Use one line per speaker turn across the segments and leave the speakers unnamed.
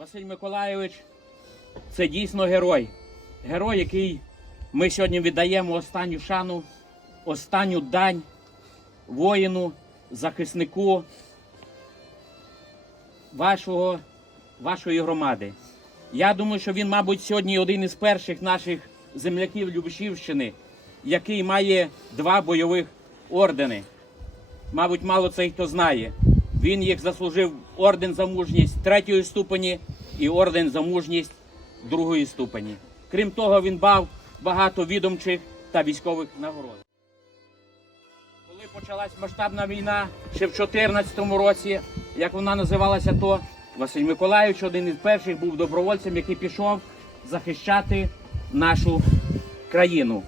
Василь Миколайович це дійсно герой. Герой, який ми сьогодні віддаємо останню шану, останню дань воїну, захиснику вашого, вашої громади. Я думаю, що він, мабуть, сьогодні один із перших наших земляків Любешівщини, який має два бойових ордени. Мабуть, мало це хто знає. Він їх заслужив орден за мужність третьої ступені і орден за мужність другої ступені. Крім того, він бав багато відомчих та військових нагород. Коли почалась масштабна війна ще в 2014 році, як вона називалася, то Василь Миколайович, один із перших, був добровольцем, який пішов захищати нашу країну.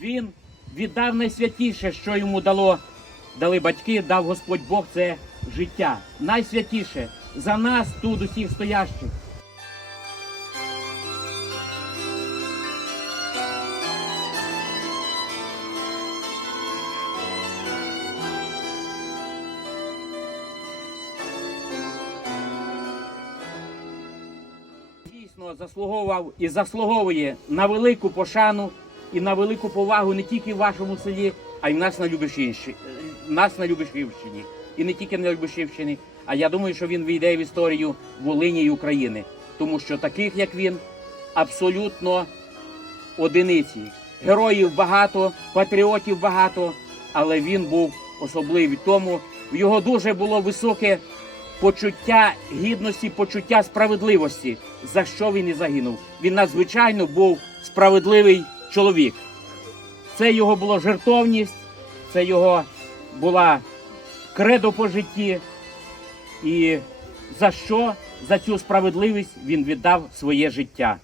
Він віддав найсвятіше, що йому дало, дали батьки, дав Господь Бог це життя. Найсвятіше за нас тут усіх стоящих. Заслуговував і заслуговує на велику пошану і на велику повагу не тільки в вашому селі, а й в нас на Любешівщині, нас на Любешівщині. І не тільки на Любешівщині, а я думаю, що він війде в історію Волині і України, тому що таких, як він, абсолютно одиниці. Героїв багато, патріотів багато, але він був особливий. Тому в його дуже було високе почуття гідності, почуття справедливості, за що він і загинув. Він надзвичайно був справедливий чоловік. Це його була жертовність, це його була кредо по житті. І за що? За цю справедливість він віддав своє життя.